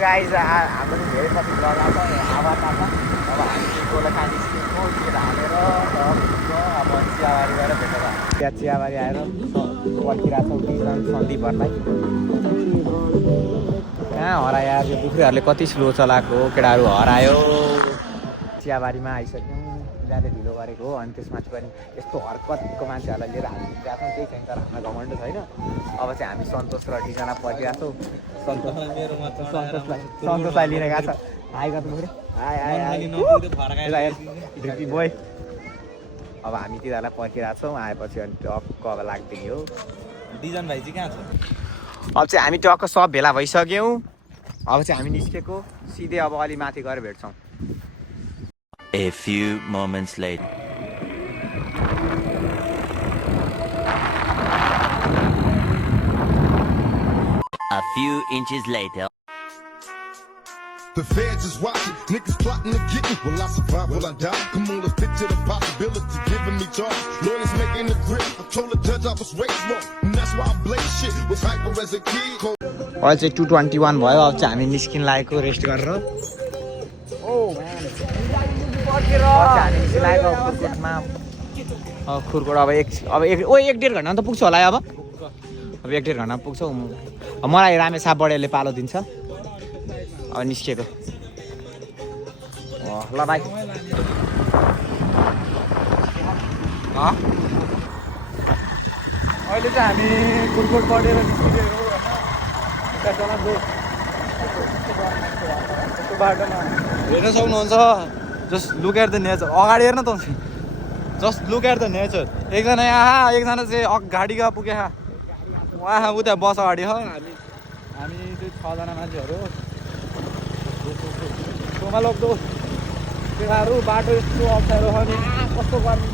Guys हाम्रो धेरै पछि ब्लग आउँछ हावा ताप्दा अब हामी गोलखा निस्किएको त्यो हालेर अब चियाबारी गएर भेटेर त्यहाँ चियाबारी आएर पर्खिरहेको छौँ सन्दीपहरूलाई कहाँ हरायो यो दुख्रेहरूले कति स्लो चलाएको केटाहरू हरायो चियाबारीमा आइसक्यौँ ज्यादै ढिलो गरेको हो अनि त्यसमाथि पनि यस्तो हरकतको मान्छेहरूलाई लिएर हामी हिँडिरहेको छौँ केही छैन तर हाम्रो घमण्ड छैन अब चाहिँ हामी सन्तोष र ढिजना पर्खिरहेको छौँ सन्तोषलाई लिएर गएको छ हाई गर्नु पऱ्यो हाई बोय अब हामी तिनीहरूलाई पर्खिरहेको छौँ आएपछि अनि टक्क अब लाग्दैन हो डिजन भाइ चाहिँ कहाँ छ अब चाहिँ हामी टक्क सब भेला भइसक्यौँ अब चाहिँ हामी निस्केको सिधै अब अलि माथि गएर भेट्छौँ A few moments later. A few inches later. The feds is watching, niggas plotting to get me. Will I survive? Will I die? Come on, let's picture the possibility. Giving me charge, lawyers making the grip. I told the judge I was raised wrong, and that's why I blaze shit. Was hyper as a kid. अहिले चाहिँ 2:21 भयो अब चाहिँ हामी निस्किन लागेको rest गरेर खुरकोट अब एक 1.5 घन्टा त पुग्छ होला अब 1.5 घन्टा पुग्छौँ मलाई रामेछाप बडेले पालो दिन्छ अब निस्किएको ल भाइ अहिले चाहिँ हामी खुरकोट बढेर निस्किरहेको बाटोमा हेर्न सक्नुहुन्छ just look at the nature अगाडि हेर्न त just look at the nature एकजना यहाँ एकजना चाहिँ गाडी गएको पुगे उहाँ उता बस अगाडि हो हामी चाहिँ 6 जना मान्छेहरू सोमा लोग्दो केटाहरू बाटो यस्तो अप्ठ्यारो छ नि कस्तो गर्नु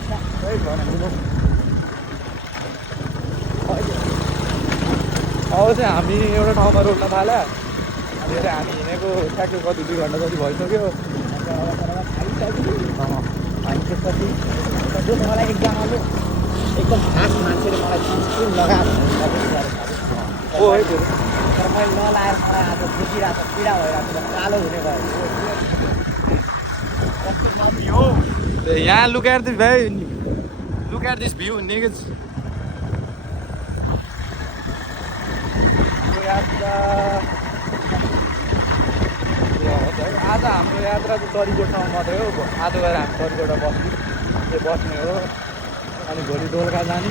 अब चाहिँ हामी एउटा ठाउँमा रोक्न थाल्यो अनि चाहिँ हामी हिँडेको ट्याक्कै कति 2 घन्टा जति भइसक्यो अनि त्यसपछि मलाई एकजनाले एकदम खास मान्छेले मलाई स्किन लगाएर तर मैले नलाएर मलाई आज दुखिरहेको छ पीडा भइरहेको छ कालो हुने भयो यहाँ लुक एट दिस भाइ लुक एट दिस भ्यू निगेज आज हाम्रो यात्रा चाहिँ तरिकोटसम्म मात्रै हो आज गएर हामी तरिकोट बस्ने हो अनि भोलि दोलखा जाने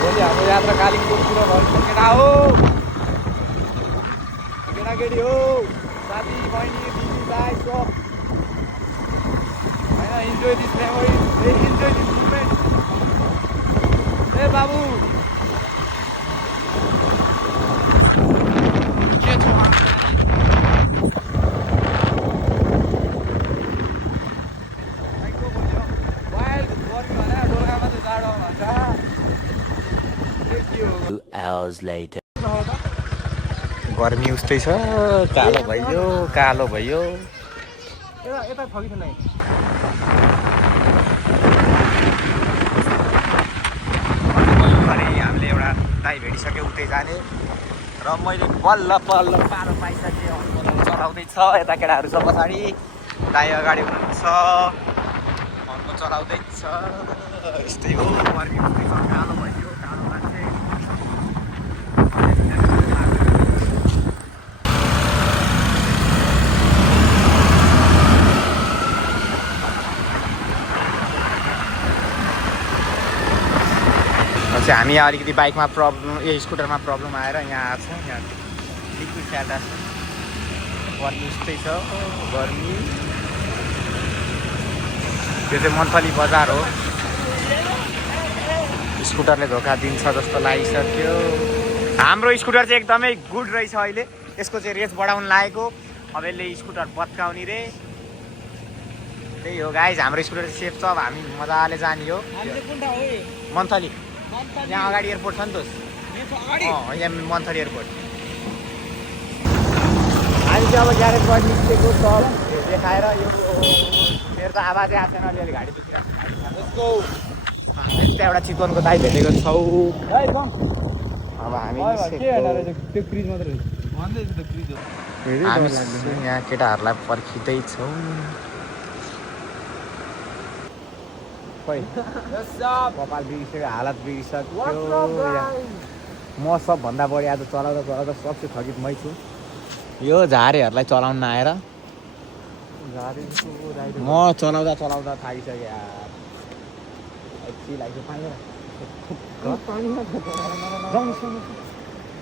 भोलि हाम्रो यात्रा कालिम्पोङतिर भएको केटा हो केटाकेटी हो साथी बहिनी दिदी दाइ सब होइन enjoy this memory enjoy this movement ए बाबु Later. गर्मी उस्तै छ कालो भयो यता छ कि छैन अनि हामीले एउटा दाइ भेटिसक्यो उतै जाने र मैले बल्ल पारो पाइसकेँ हर्न चलाउँदैछ यता केटाहरू छ पछाडि दाइ अगाडि हुनुहुन्छ हर्न चलाउँदैछ यस्तै हो गर्मी उस्तै छ कालो भयो कालो मान्छे हामी अलिकति बाइकमा प्रब्लम स्कुटरमा प्रब्लम आएर यहाँ आएको छौँ यहाँ लिक्विड फ्याल्दा छ गर्मी उस्तै छ गर्मी त्यो चाहिँ मन्थली बजार हो स्कुटरले धोका दिन्छ जस्तो लागिसक्यो हाम्रो स्कुटर चाहिँ एकदमै गुड रहेछ अहिले यसको चाहिँ रेस बढाउन लागेको अब यसले स्कुटर बत्काउने रे त्यही हो गाइज हाम्रो स्कुटर चाहिँ सेफ छ अब हामी मजाले जाने हो मन्थली यहाँ अगाडि एयरपोर्ट छ नि त यहाँ मन्थली एयरपोर्ट हामी चाहिँ अब ग्यारेजबाट निस्केको छ देखाएर यो मेरो त आवाजै आएको छैन अलिअलि गाडी दुखिरहेको छ एउटा चितवनको दाइ भेटेको छौँ अब हामी के हेर्न रहेछ त्यो क्रिज मात्रै भन्दै त्यो क्रिज हो हामी यहाँ केटाहरूलाई पर्खिँदैछौँ खोइ कपाल बिग्रिसक्यो हालत बिग्रिसक्यो म सबभन्दा बढी आज चलाउँदा सबसे थकित मै छु यो झारेहरूलाई चलाउन नआएर म चलाउँदा थाकिसक्यो यार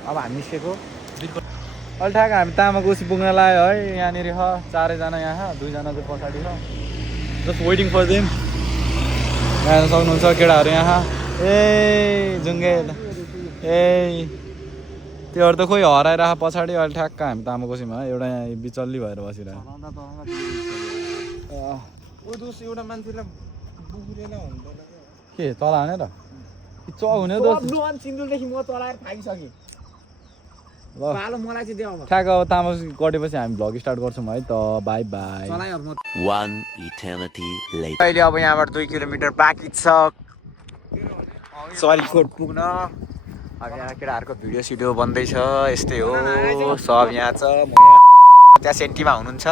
अब हामी निस्केको अहिले ठ्याक्क हामी तामाकोसी पुग्न लाग्यो है यहाँनिर छ 4 जना यहाँ 2 जना चाहिँ पछाडि छ जस्ट वेटिङ फर देम यहाँ सक्नुहुन्छ केटाहरू यहाँ ए जुङ्गेल ए त्योहरू त खोइ हराइरह पछाडि अहिले ठ्याक्क हामी तामाकोसीमा एउटा यहाँ बिचल्ली भएर बसिरहेको एउटा मान्छेलाई के तल हाने र च हुने त सिन्दुरदेखि म चलाएर थाकिसकेँ ल पालो मलाई चाहिँ देऊ ठ्याक्क अब तामाकोसी कटेपछि हामी भ्लग स्टार्ट गर्छौँ है त by by One eternity later. अहिले अब यहाँबाट 2 किलोमिटर बाँकी छ सरीकोट पुग्न अब यहाँ केटाहरूको भिडियो सिडियो बन्दैछ यस्तै हो सब यहाँ छ म यहाँ त्यहाँ सेन्टीमा हुनुहुन्छ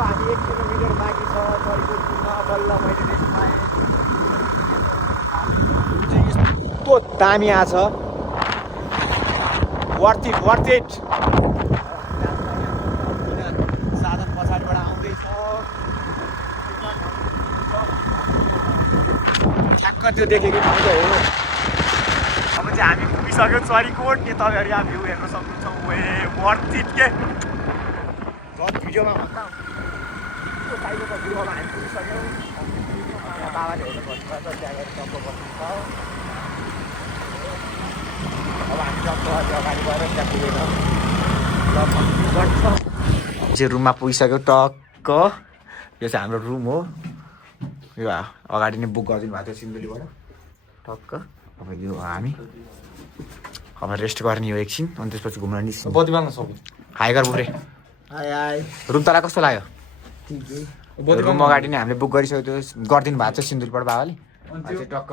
हामी 1 किलोमिटर बाँकी छ सरीकोट पुग्न बल्ल मैले देख्न पाएँ यस्तो दामी आछ वर्थ इट साधन पछाडिबाट आउँदैछ ठ्याक्क त्यो देखेको ठाउँ त हो अब चाहिँ हामी पुगिसक्यो सरीकोट नि तपाईँहरू यहाँ भ्यू हेर्न सक्नुहुन्छ वे वर्थ इट के भिडियोमा भन्दा त्यो साइडको त भिडियोमा हामी पुगिसक्यौँ यहाँ बाबाले हेर्नु भन्नुहुन्छ त्यहाँ गएर टक्क बस्नुहुन्छ अब हामी टक्क अगाडि गएर त्यहाँ पुगेन चाहिँ रुममा पुगिसक्यो टक्क यो चाहिँ हाम्रो रुम हो यो अगाडि नै बुक गरिदिनु भएको थियो सिन्धुलीबाट टक्क अब यो हामी अब रेस्ट गर्ने हो एकछिन अनि त्यसपछि घुम्न निस्क्यौँ बत्ती बाल्न सक्यो हाई गर बुरे रुम तँलाई कस्तो लाग्यो रुम अगाडि नै हामीले बुक गरिसकेको थियो गरिदिनु भएको छ सिन्धुलीबाट बाबाले टक्क